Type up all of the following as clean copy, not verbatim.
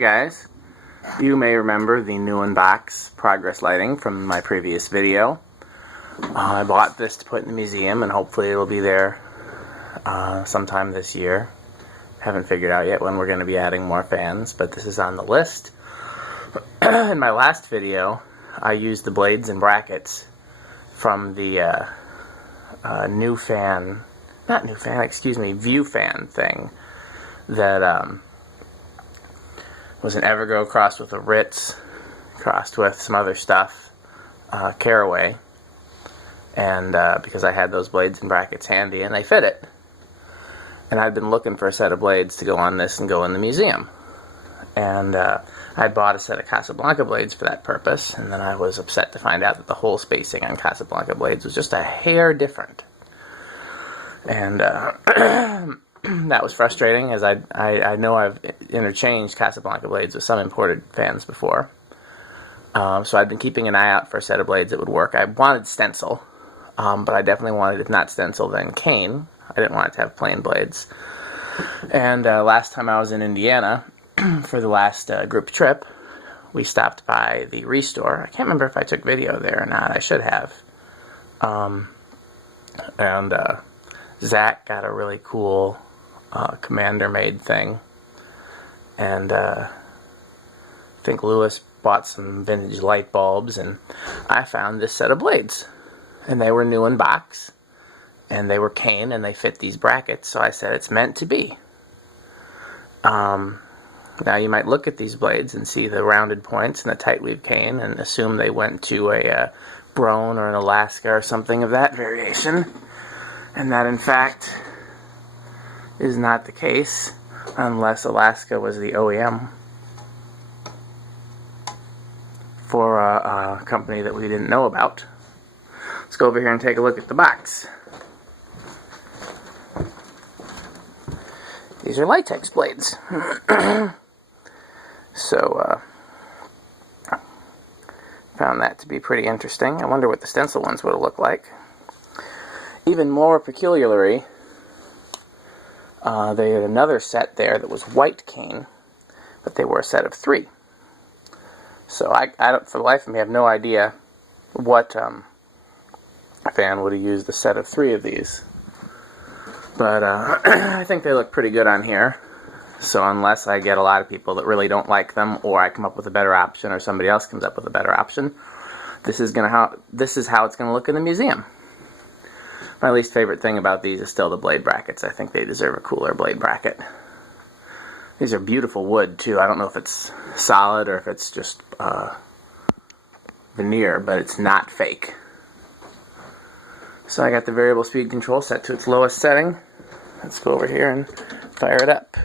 Guys, you may remember the new in-box progress lighting from my previous video. I bought this to put in the museum, and hopefully it'll be there sometime this year. Haven't figured out yet when we're going to be adding more fans, but this is on the list. In my last video, I used the blades and brackets from the view fan thing that was an Evergo crossed with a Ritz, crossed with some other stuff, Caraway, and because I had those blades and brackets handy and they fit it. And I'd been looking for a set of blades to go on this and go in the museum. And I bought a set of Casablanca blades for that purpose, and then I was upset to find out that the hole spacing on Casablanca blades was just a hair different. And that was frustrating, as I know I've interchanged Casablanca blades with some imported fans before. So I've been keeping an eye out for a set of blades that would work. I wanted stencil, but I definitely wanted, if not stencil, then cane. I didn't want it to have plain blades. And last time I was in Indiana, for the last group trip, we stopped by the Restore. I can't remember if I took video there or not. I should have. Zach got a really cool Commander-made thing, and I think Lewis bought some vintage light bulbs, and I found this set of blades, and they were new in box, and they were cane, and they fit these brackets, so I said it's meant to be. Now you might look at these blades and see the rounded points and the tight weave cane and assume they went to a Brone or an Alaska or something of that variation, and that in fact is not the case, unless Alaska was the OEM for a company that we didn't know about. Let's go over here and take a look at the box. These are latex blades. So, found that to be pretty interesting. I wonder what the stencil ones would have looked like. Even more peculiarly, they had another set there that was white cane, but they were a set of 3. So I don't, for the life of me, have no idea what fan would have used the set of 3 of these. But I think they look pretty good on here. So unless I get a lot of people that really don't like them, or I come up with a better option, or somebody else comes up with a better option, this is how it's gonna look in the museum. My least favorite thing about these is still the blade brackets. I think they deserve a cooler blade bracket. These are beautiful wood, too. I don't know if it's solid or if it's just veneer, but it's not fake. So I got the variable speed control set to its lowest setting. Let's go over here and fire it up.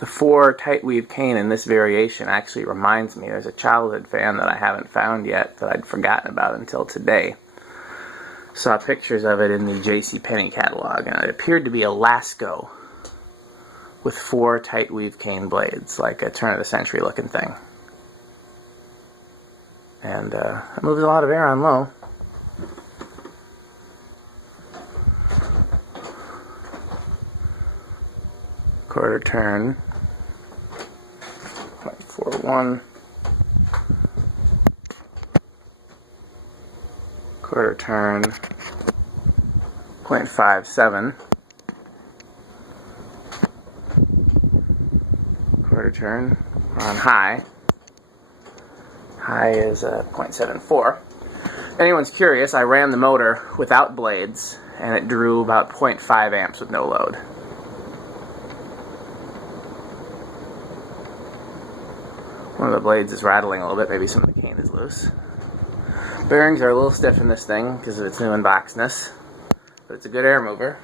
The 4 tight weave cane in this variation actually reminds me, there's a childhood fan that I haven't found yet that I'd forgotten about until today. Saw pictures of it in the J.C. catalog, and it appeared to be a Lasco with 4 tight weave cane blades, like a turn-of-the-century looking thing. And it moves a lot of air on low. Quarter turn, 0.41, quarter turn, 0.57, quarter turn, we're on high. High is 0.74. If anyone's curious, I ran the motor without blades, and it drew about 0.5 amps with no load. One of the blades is rattling a little bit, maybe some of the cane is loose. Bearings are a little stiff in this thing because of its new in-boxness, but it's a good air mover.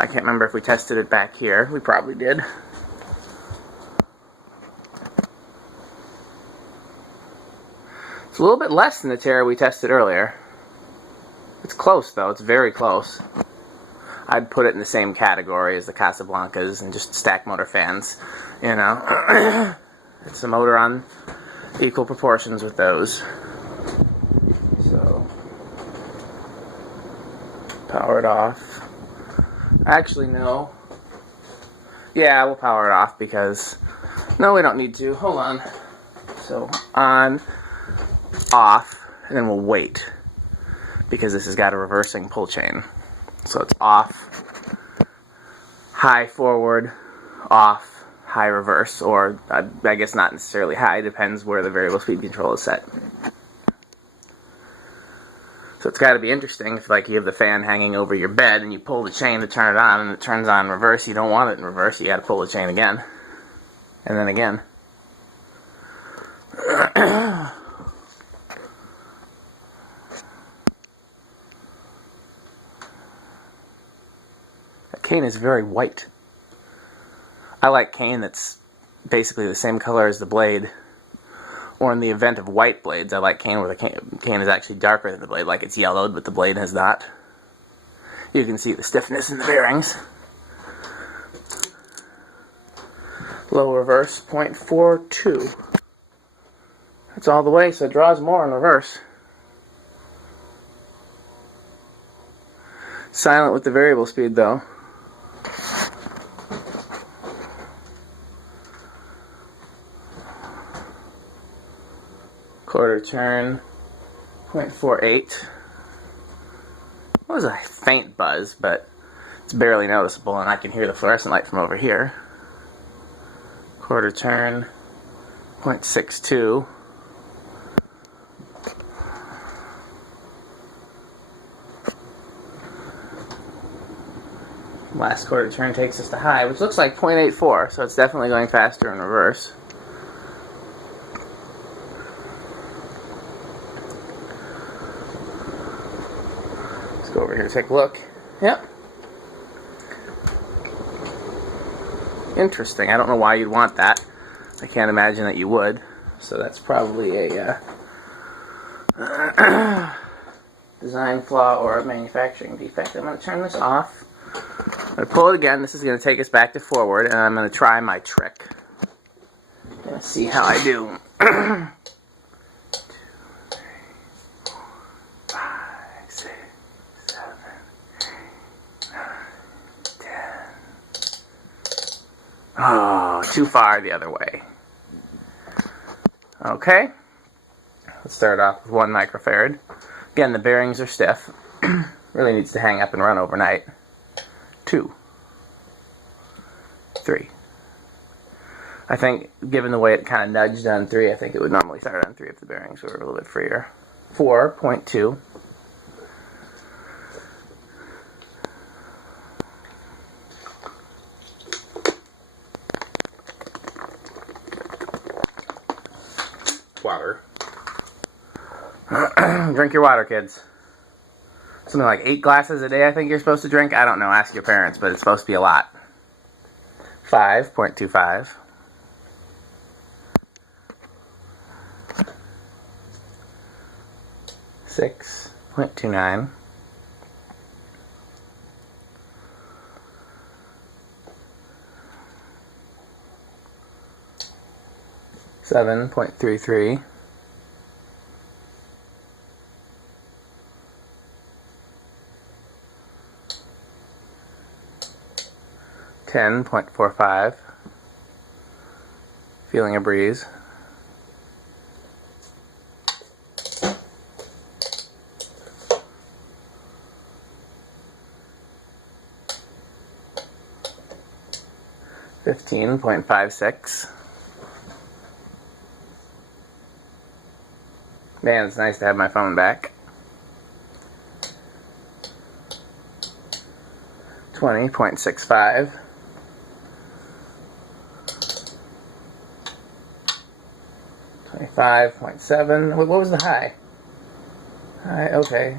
I can't remember if we tested it back here. We probably did. It's a little bit less than the Terra we tested earlier. It's close though, it's very close. I'd put it in the same category as the Casablancas and just stack motor fans, you know. It's a motor on equal proportions with those. So, power it off. Actually, no. Yeah, we'll power it off because... No, we don't need to. Hold on. So, on, off, and then we'll wait. Because this has got a reversing pull chain. So it's off, high forward, off, high reverse, or I guess not necessarily high, depends where the variable speed control is set. So it's got to be interesting if like you have the fan hanging over your bed and you pull the chain to turn it on and it turns on reverse. You don't want it in reverse, you got to pull the chain again. And then again. That cane is very white. I like cane that's basically the same color as the blade. Or in the event of white blades, I like cane where the cane is actually darker than the blade, like it's yellowed, but the blade is not. You can see the stiffness in the bearings. Low reverse, 0.42. That's all the way, so it draws more in reverse. Silent with the variable speed, though. Quarter turn, 0.48. It was a faint buzz, but it's barely noticeable, and I can hear the fluorescent light from over here. Quarter turn, 0.62. Last quarter turn takes us to high, which looks like 0.84, so it's definitely going faster in reverse. Go over here and take a look. Yep. Interesting. I don't know why you'd want that. I can't imagine that you would. So that's probably a design flaw or a manufacturing defect. I'm going to turn this off. I'm going to pull it again. This is going to take us back to forward, and I'm going to try my trick. Let's see how I do. 10. Oh, too far the other way. Okay. Let's start off with 1 microfarad. Again, the bearings are stiff. Really needs to hang up and run overnight. 2. 3. I think, given the way it kind of nudged on 3, I think it would normally start on 3 if the bearings were a little bit freer. 4.2. Water. Drink your water, kids. Something like 8 glasses a day I think you're supposed to drink. I don't know, ask your parents, but it's supposed to be a lot. 5.25. 6.29. 7.33. 10.45. Feeling a breeze. 15.56. Man, it's nice to have my phone back. 20.65. 25.7. What was the high? High, okay.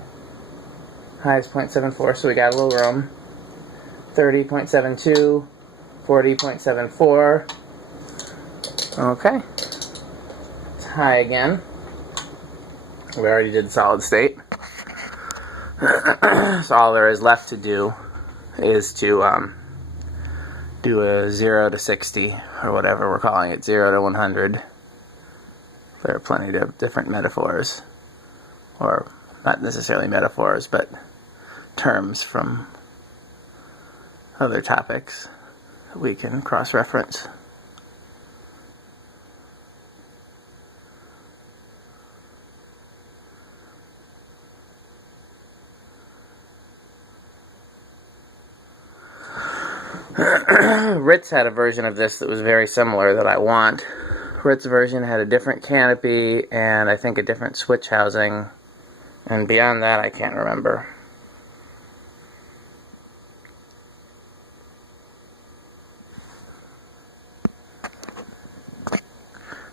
High is 0.74, so we got a little room. 30.72. 40.74. Okay. It's high again. We already did solid state. So all there is left to do is to do a 0 to 60, or whatever we're calling it, 0 to 100. There are plenty of different metaphors, or not necessarily metaphors, but terms from other topics that we can cross-reference. Ritz had a version of this that was very similar that I want. Ritz version had a different canopy and I think a different switch housing, and beyond that I can't remember.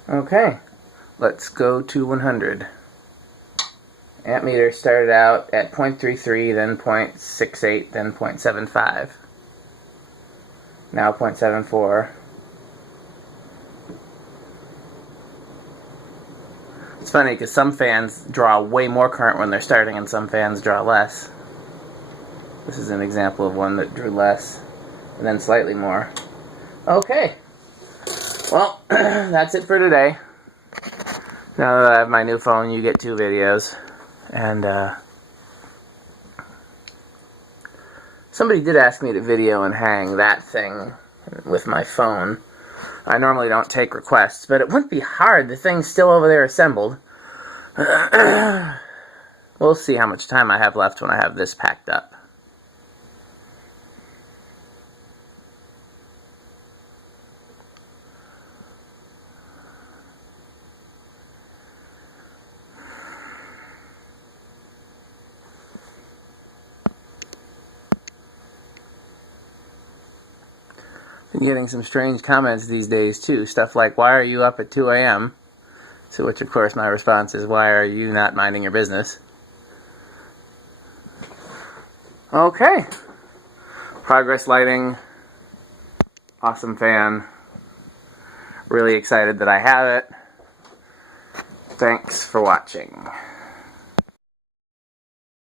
Okay, let's go to 100. Amp meter started out at 0.33, then 0.68, then 0.75. Now 0.74. It's funny because some fans draw way more current when they're starting and some fans draw less. This is an example of one that drew less and then slightly more. Okay. Well, that's it for today. Now that I have my new phone, you get 2 videos. And somebody did ask me to video and hang that thing with my phone. I normally don't take requests, but it wouldn't be hard. The thing's still over there assembled. We'll see how much time I have left when I have this packed up. Been getting some strange comments these days too. Stuff like, why are you up at 2 a.m.? To which of course my response is, why are you not minding your business? Okay. Progress lighting. Awesome fan. Really excited that I have it. Thanks for watching.